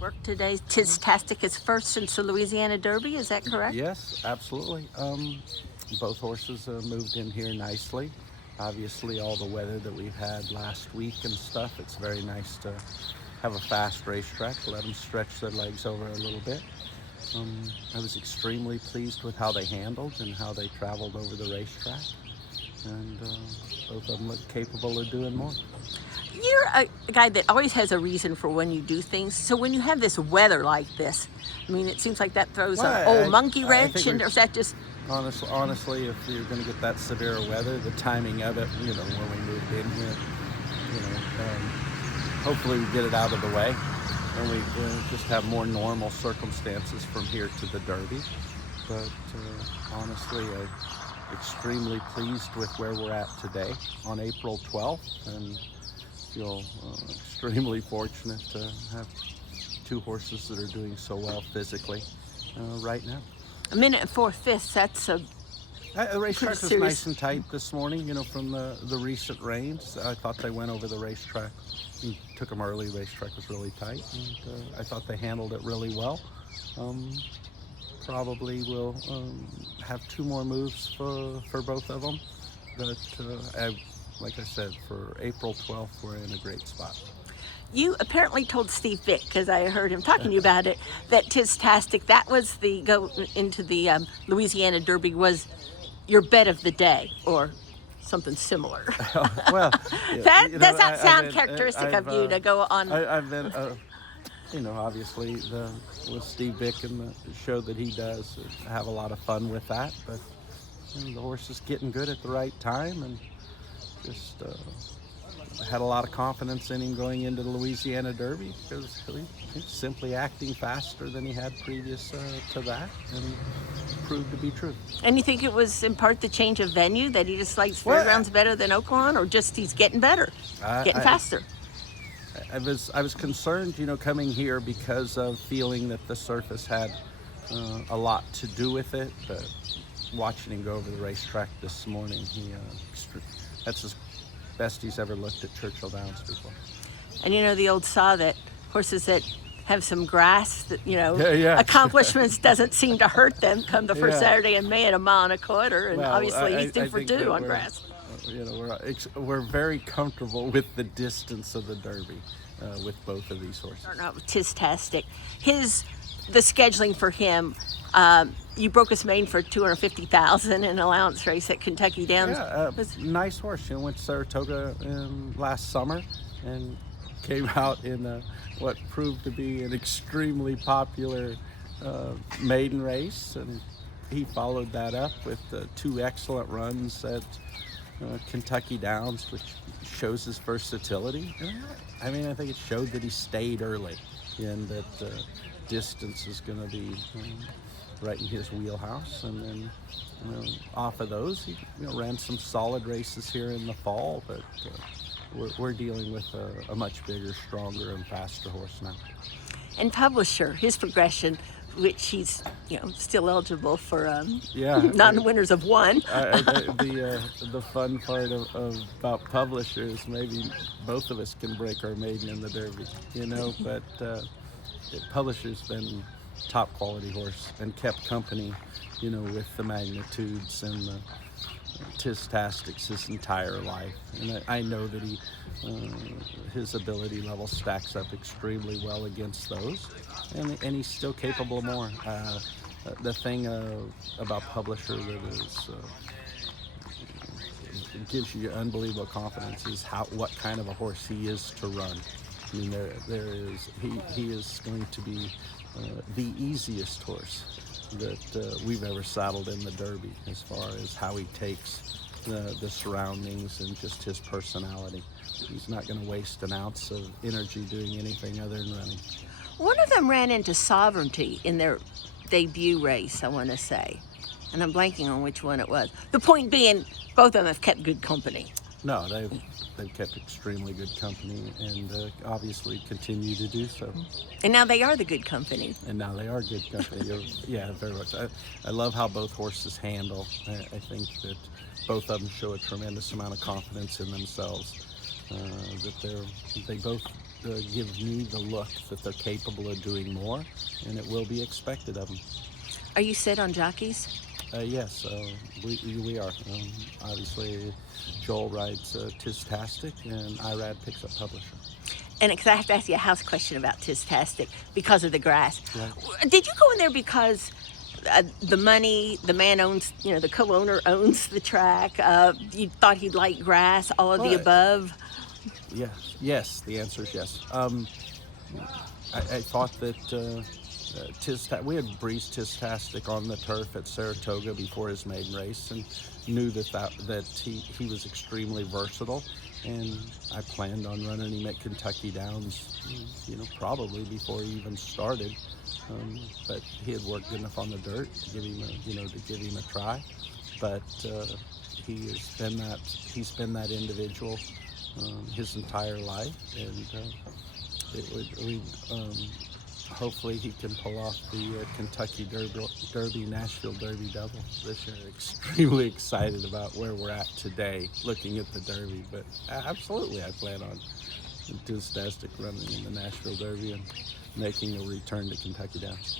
Work today. Tiztastic is first since the Louisiana Derby, is that correct? Yes, absolutely. Both horses moved in here nicely. Obviously, all the weather that we've had last week and stuff, it's very nice to have a fast racetrack, let them stretch their legs over a little bit. I was extremely pleased with how they handled and how they traveled over the racetrack, and both of them look capable of doing more. You're a guy that always has a reason for when you do things. So when you have this weather like this, I mean, it seems like that throws an old monkey wrench, or is that just... Honestly, if you're going to get that severe weather, the timing of it, when we moved in here, hopefully we get it out of the way and we just have more normal circumstances from here to the Derby. But honestly, I'm extremely pleased with where we're at today on April 12th, and feel extremely fortunate to have two horses that are doing so well physically right now. A minute and 4/5, that's a... The racetrack was nice and tight this morning, from the recent rains. I thought they went over the racetrack and took them early. The racetrack was really tight, and I thought they handled it really well. Probably will have two more moves for both of them, but like I said, for April 12th, we're in a great spot. You apparently told Steve Vick, because I heard him talking to you about it, that Tiztastic, that was the go into the Louisiana Derby, was your bet of the day, or something similar. Well, does that sound characteristic of you to go on? I've been, obviously with Steve Vick and the show that he does, I have a lot of fun with that, but the horse is getting good at the right time, and just had a lot of confidence in him going into the Louisiana Derby, because he's simply acting faster than he had previous to that, and proved to be true. And you think it was in part the change of venue, that he just likes fairgrounds better than Oaklawn, or just he's getting better, getting faster? I was concerned, coming here, because of feeling that the surface had a lot to do with it, but watching him go over the racetrack this morning, that's as best he's ever looked at Churchill Downs before. And the old saw that horses that have some grass, that Yeah. accomplishments doesn't seem to hurt them come the first Saturday in May at a mile and a quarter, and obviously he's due for two on grass. We're very comfortable with the distance of the Derby with both of these horses. Tiztastic, the scheduling for him. You broke his mane for $250,000 in an allowance race at Kentucky Downs. Nice horse. Went to Saratoga last summer and came out in what proved to be an extremely popular maiden race, and he followed that up with two excellent runs at Kentucky Downs, which shows his versatility. I think it showed that he stayed early, and that distance is going to be right in his wheelhouse. And then off of those, he ran some solid races here in the fall, but we're dealing with a much bigger, stronger, and faster horse now. And Publisher, his progression, which he's still eligible for non-winners of one. The fun part about Publishers, maybe both of us can break our maiden in the Derby, but Publisher's been top quality horse and kept company, with the Magnitudes and the Tiztastics his entire life, and I know that his ability level stacks up extremely well against those, and he's still capable of more. The thing about Publisher that it gives you unbelievable confidence is what kind of a horse he is to run. He is going to be the easiest horse that we've ever saddled in the Derby, as far as how he takes the surroundings and just his personality. He's not going to waste an ounce of energy doing anything other than running. One of them ran into Sovereignty in their debut race, I want to say, and I'm blanking on which one it was. The point being, both of them have kept good company. No, they've kept extremely good company, and obviously continue to do so. And now they are the good company. And now they are good company. Yeah, very much. I love how both horses handle. I think that both of them show a tremendous amount of confidence in themselves. That they both give me the look that they're capable of doing more, and it will be expected of them. Are you set on jockeys? Yes, we are. Obviously, Joel rides Tiztastic, and Irad picks up Publisher. And because I have to ask you a house question about Tiztastic because of the grass. Right. Did you go in there because the money, the man owns, the co-owner owns the track? You thought he'd like grass, all of the above? Yeah. Yes, the answer is yes. I thought that we had breezed Tiztastic on the turf at Saratoga before his maiden race, and knew that he was extremely versatile, and I planned on running him at Kentucky Downs, probably before he even started. But he had worked enough on the dirt to give him a try. But he's been that individual his entire life, and hopefully he can pull off the Kentucky Derby-Nashville Derby double this year. Extremely excited about where we're at today, looking at the Derby. But absolutely, I plan on Tiztastic running in the Nashville Derby and making a return to Kentucky Downs.